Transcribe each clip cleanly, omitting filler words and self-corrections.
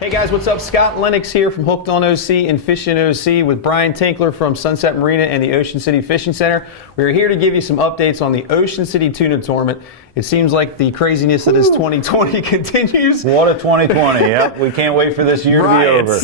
Hey guys, what's up? Scott Lennox here from Hooked on OC and Fishing OC with Brian Tinkler from Sunset Marina and the Ocean City Fishing Center. We're here to give you some updates on the Ocean City Tuna Tournament. It seems like the craziness that is 2020 continues. What a 2020, yep. We can't wait for this year to be over.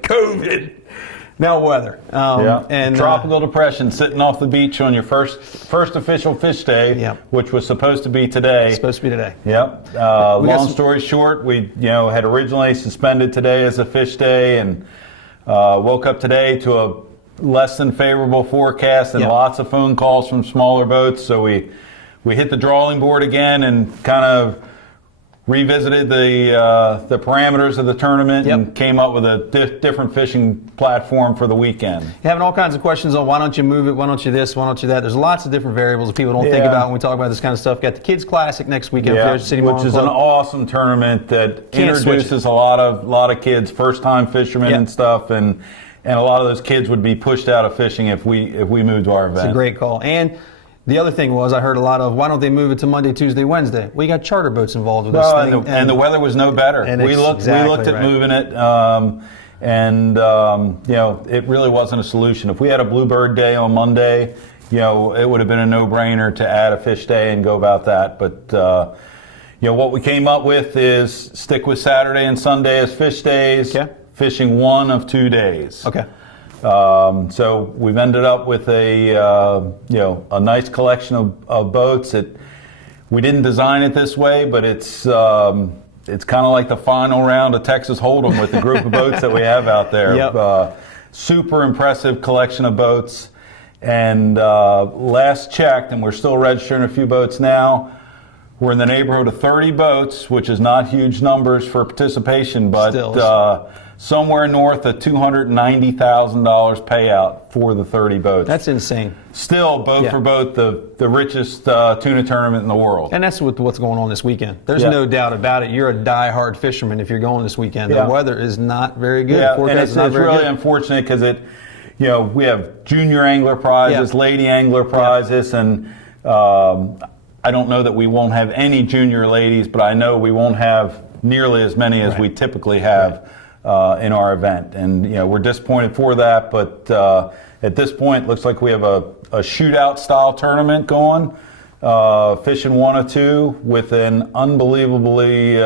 COVID. Now weather. And tropical depression sitting off the beach on your first official fish day, which was supposed to be today. Supposed to be today. Yep. Long story short, we had originally suspended today as a fish day, and woke up today to a less than favorable forecast and lots of phone calls from smaller boats. So we hit the drawing board again and kind of revisited the parameters of the tournament and came up with a different fishing platform for the weekend. You're having all kinds of questions on why don't you move it, why don't you this, why don't you that. There's lots of different variables that people don't think about when we talk about this kind of stuff. Got the Kids Classic next weekend for the Ocean City Marlin which is Club. an awesome tournament that introduces a lot of kids, first-time fishermen and stuff, and a lot of those kids would be pushed out of fishing if we moved our event. It's a great call. And the other thing was, I heard a lot of, why don't they move it to Monday, Tuesday, Wednesday? We got charter boats involved with this thing. And the weather was no better. We looked at moving it, it really wasn't a solution. If we had a Bluebird Day on Monday, it would have been a no-brainer to add a fish day and go about that. But what we came up with is stick with Saturday and Sunday as fish days, fishing one of 2 days. Okay. So we've ended up with a nice collection of boats. We didn't design it this way, but it's kind of like the final round of Texas Hold'em with the group of boats that we have out there. Super impressive collection of boats. And last checked, and we're still registering a few boats now, we're in the neighborhood of 30 boats, which is not huge numbers for participation, but somewhere north of $290,000 payout for the 30 boats. That's insane. Still, boat for boat, the richest tuna tournament in the world. And that's what's going on this weekend. There's no doubt about it. You're a die-hard fisherman if you're going this weekend. The weather is not very good. And it's really unfortunate because we have junior angler prizes, lady angler prizes, and I don't know that we won't have any junior ladies, but I know we won't have nearly as many as we typically have in our event. And we're disappointed for that, but at this point, it looks like we have a shootout style tournament going, fishing one or two with an unbelievably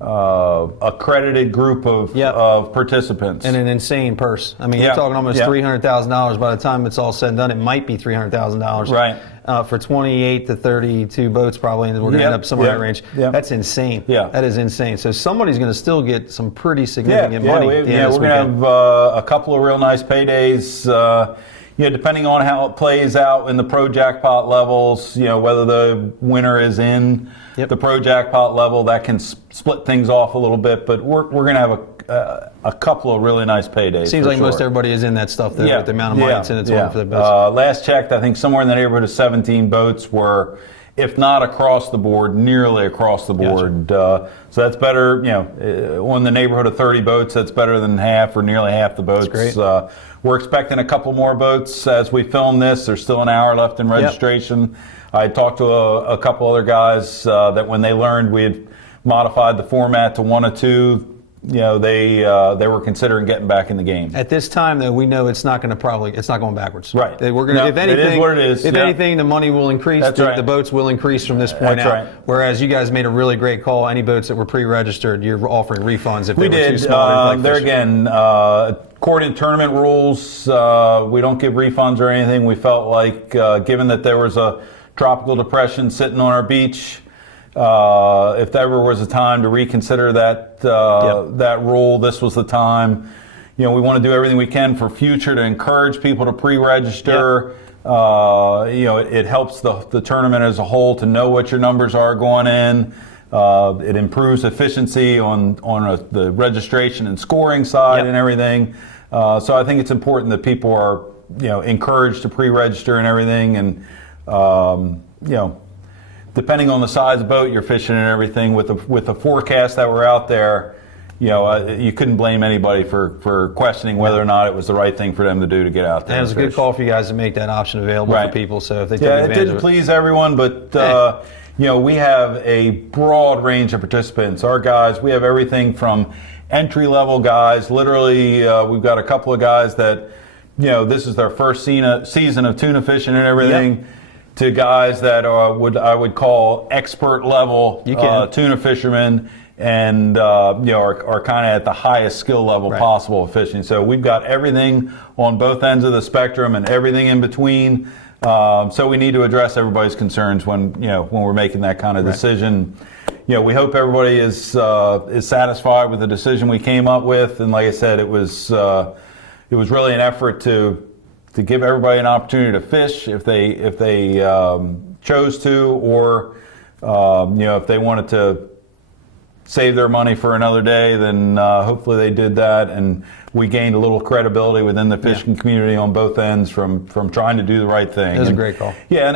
accredited group of participants. And an insane purse. I mean, you're talking almost $300,000 by the time it's all said and done. It might be $300,000. Right. For 28 to 32 boats probably, and we're going to end up somewhere in that range. That's insane. That is insane. So somebody's going to still get some pretty significant money. We're going to have a couple of real nice paydays. Depending on how it plays out in the pro jackpot levels, whether the winner is in the pro jackpot level, that can split things off a little bit. But we're going to have a couple of really nice paydays. Seems like most everybody is in that stuff though, with the amount of money that's in it for the boats. Last checked, I think somewhere in the neighborhood of 17 boats were, if not across the board, nearly across the board. So that's better, on the neighborhood of 30 boats, that's better than half or nearly half the boats. That's great. We're expecting a couple more boats as we film this. There's still an hour left in registration. I talked to a couple other guys that when they learned we had modified the format to one or two, they were considering getting back in the game. At this time, though, we know it's not going backwards. Right. We're going to, if anything, it is what it is. If anything, the money will increase. The boats will increase from this point out. Whereas you guys made a really great call. Any boats that were pre-registered, you're offering refunds if they were too small. There again, according to tournament rules, we don't give refunds or anything. We felt like, given that there was a tropical depression sitting on our beach, if there ever was a time to reconsider that rule, this was the time. We want to do everything we can for future to encourage people to pre-register. It helps the tournament as a whole to know what your numbers are going in. It improves efficiency on the registration and scoring side and everything. So I think it's important that people are encouraged to pre-register and everything, and depending on the size of boat you're fishing and everything, with the forecast that were out there, you couldn't blame anybody for questioning whether or not it was the right thing for them to do to get out there. And it was a good call for you guys to make that option available for people. So if they take advantage of it. It didn't please everyone, but we have a broad range of participants. Our guys, we have everything from entry-level guys. Literally, we've got a couple of guys that, this is their first season of tuna fishing and everything. Yep. To guys that I would call expert level tuna fishermen, and are kind of at the highest skill level possible of fishing. So we've got everything on both ends of the spectrum and everything in between. So we need to address everybody's concerns when we're making that kind of decision. We hope everybody is satisfied with the decision we came up with, and like I said, it was really an effort to give everybody an opportunity to fish if they chose to, or if they wanted to save their money for another day, then hopefully they did that, and we gained a little credibility within the fishing community on both ends from trying to do the right thing. It was a great call. Yeah,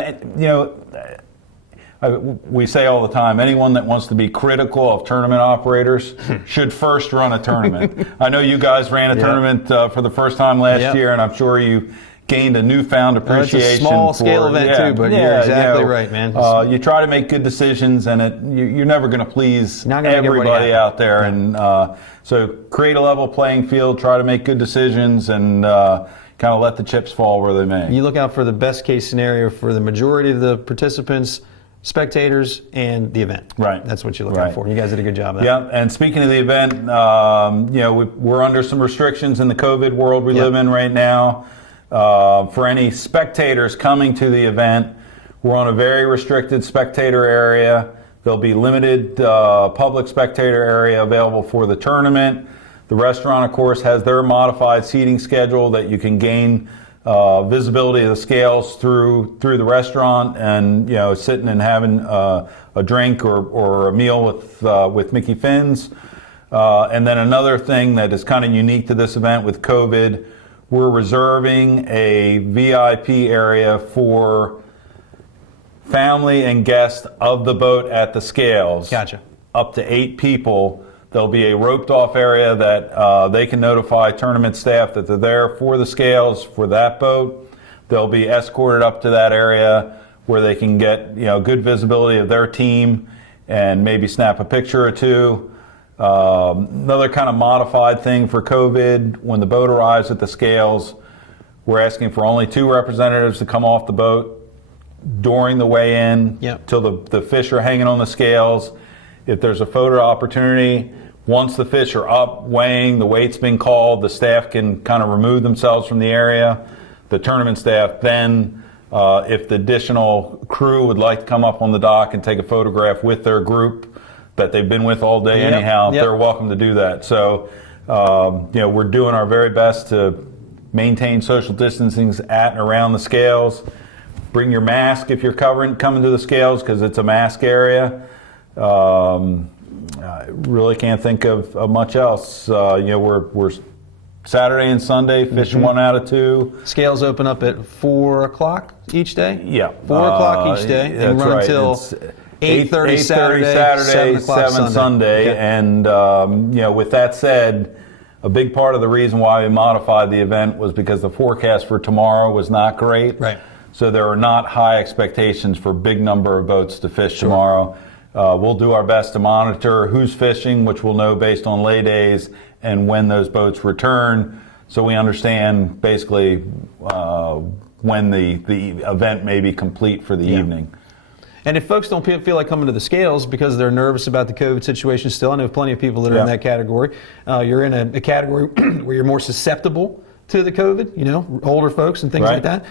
and we say all the time, anyone that wants to be critical of tournament operators should first run a tournament. I know you guys ran a tournament for the first time last year, and I'm sure you gained a newfound appreciation. It's a small scale event too, but you're exactly right, man. You try to make good decisions, and you're never going to please everybody out there. Yeah. And so create a level playing field, try to make good decisions, and kind of let the chips fall where they may. You look out for the best case scenario for the majority of the participants, spectators, and the event. Right. That's what you look out for. You guys did a good job of that. Yeah, and speaking of the event, we're under some restrictions in the COVID world we live in right now. For any spectators coming to the event, we're on a very restricted spectator area. There'll be limited public spectator area available for the tournament. The restaurant, of course, has their modified seating schedule that you can gain visibility of the scales through the restaurant, and sitting and having a drink or a meal with Mickey Fins. And then another thing that is kind of unique to this event with COVID, we're reserving a VIP area for family and guests of the boat at the scales. Gotcha. Up to 8 people. There'll be a roped off area that they can notify tournament staff that they're there for the scales for that boat. They'll be escorted up to that area where they can get good visibility of their team and maybe snap a picture or two. Another kind of modified thing for COVID, when the boat arrives at the scales, we're asking for only 2 representatives to come off the boat during the weigh-in till the fish are hanging on the scales. If there's a photo opportunity, once the fish are up weighing, the weight's been called, the staff can kind of remove themselves from the area. The tournament staff then, if the additional crew would like to come up on the dock and take a photograph with their group that they've been with all day anyhow, they're welcome to do that. So, we're doing our very best to maintain social distancing at and around the scales. Bring your mask if you're coming to the scales, because it's a mask area. I really can't think of much else. We're Saturday and Sunday fishing 1 out of 2. Scales open up at 4 o'clock each day? Yeah. 4 o'clock each day and run until 8:30 Saturday, 7 Sunday. Okay. And, with that said, a big part of the reason why we modified the event was because the forecast for tomorrow was not great. Right. So there are not high expectations for big number of boats to fish tomorrow. We'll do our best to monitor who's fishing, which we'll know based on lay days and when those boats return, so we understand basically when the event may be complete for the evening. And if folks don't feel like coming to the scales because they're nervous about the COVID situation still, I know plenty of people that are in that category. You're in a category where you're more susceptible to the COVID, older folks and things like that.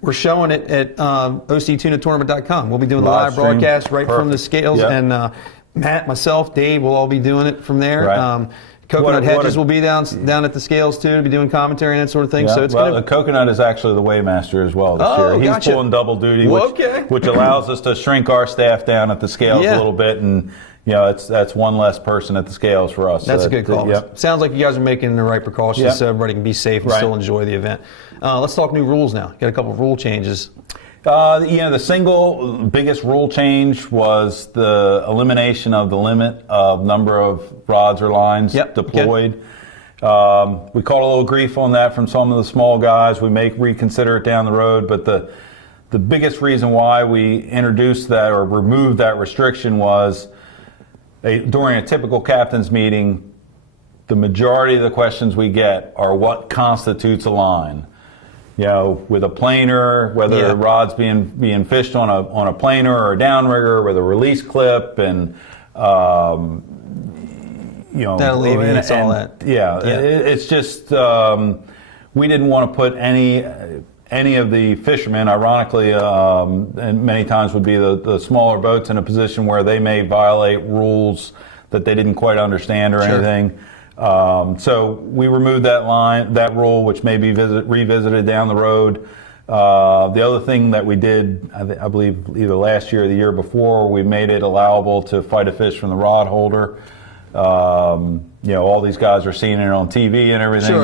We're showing it at OCTunatournament.com. We'll be doing the live broadcast from the scales, and Matt, myself, Dave will all be doing it from there. Right. Coconut Hedges will be down at the scales too to be doing commentary and that sort of thing. Yeah. So it's the Coconut is actually the weighmaster as well this year. He's pulling double duty, which allows us to shrink our staff down at the scales a little bit, and that's one less person at the scales for us. That's a good call. Sounds like you guys are making the right precautions so everybody can be safe and still enjoy the event. Let's talk new rules now. Got a couple of rule changes. The single biggest rule change was the elimination of the limit of number of rods or lines deployed. We caught a little grief on that from some of the small guys. We may reconsider it down the road, but the the biggest reason why we introduced that or removed that restriction was during a typical captain's meeting, the majority of the questions we get are what constitutes a line. You know, with a planer, whether the rod's being fished on a planer or a downrigger with a release clip, and you know, that alleviates all that. Yeah, it's just we didn't want to put any of the fishermen, ironically, and many times would be the smaller boats, in a position where they may violate rules that they didn't quite understand or anything. So we removed that rule, which may be revisited down the road. The other thing that we did, I believe either last year or the year before, we made it allowable to fight a fish from the rod holder. You know, all these guys are seeing it on TV and everything.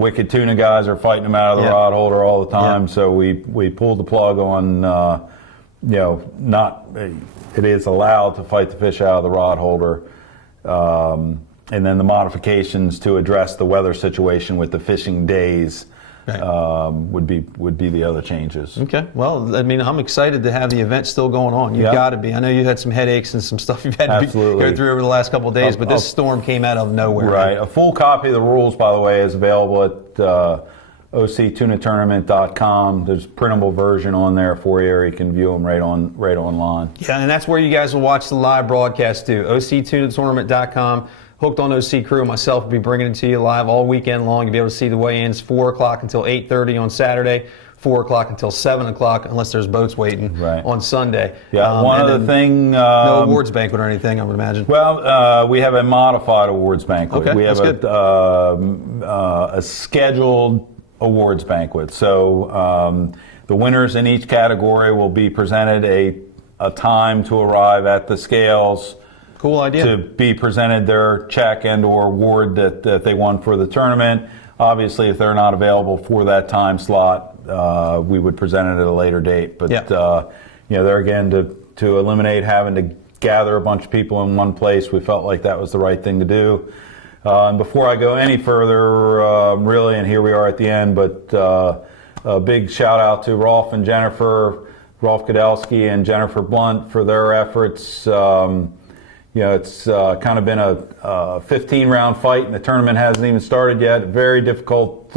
Wicked tuna guys are fighting them out of the rod holder all the time. So we pulled the plug on, you know, it is allowed to fight the fish out of the rod holder. And then the modifications to address the weather situation with the fishing days would be the other changes. Okay. Well, I mean, I'm excited to have the event still going on. You've got to be. I know you had some headaches and some stuff you've had to go through over the last couple of days, but this storm came out of nowhere. Right. A full copy of the rules, by the way, is available at OCTunatournament.com. There's a printable version on there for you, or you can view them right online. Yeah, and that's where you guys will watch the live broadcast too. OCTunatournament.com. Hooked on OC crew, myself will be bringing it to you live all weekend long. You'll be able to see the weigh-ins 4 o'clock until 8:30 on Saturday, 4 o'clock until 7 o'clock, unless there's boats waiting on Sunday. Yeah, one other thing. No awards banquet or anything, I would imagine. Well, we have a modified awards banquet. Okay, we have a scheduled awards banquet. So the winners in each category will be presented a time to arrive at the scales. Cool idea. To be presented their check and or award that they won for the tournament. Obviously, if they're not available for that time slot, we would present it at a later date. But you know, there again, to eliminate having to gather a bunch of people in one place, we felt like that was the right thing to do. And before I go any further, really, and here we are at the end, but a big shout out to Rolf and Jennifer, Rolf Godelsky and Jennifer Blunt, for their efforts. You know, it's kind of been a 15-round fight, and the tournament hasn't even started yet. Very difficult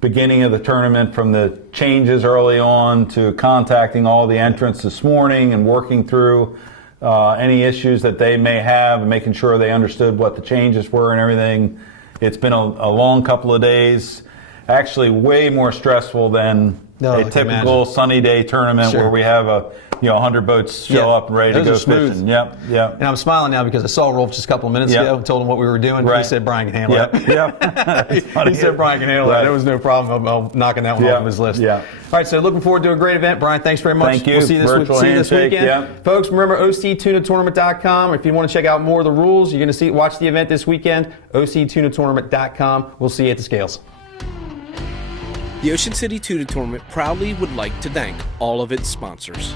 beginning of the tournament, from the changes early on to contacting all the entrants this morning and working through any issues that they may have and making sure they understood what the changes were and everything. It's been a long couple of days, actually way more stressful than a typical sunny day tournament where we have 100 boats show up and ready to go fishing. Yep. And I'm smiling now because I saw Rolf just a couple of minutes ago and told him what we were doing. He said Brian can handle it. He said Brian can handle it. There was no problem of knocking that one off of his list. All right, so looking forward to a great event. Brian, thanks very much. Thank you. We'll see you this weekend. Folks, remember OCTunatournament.com. If you want to check out more of the rules, you're going to watch the event this weekend. OCTunatournament.com. We'll see you at the scales. The Ocean City Tuna Tournament proudly would like to thank all of its sponsors.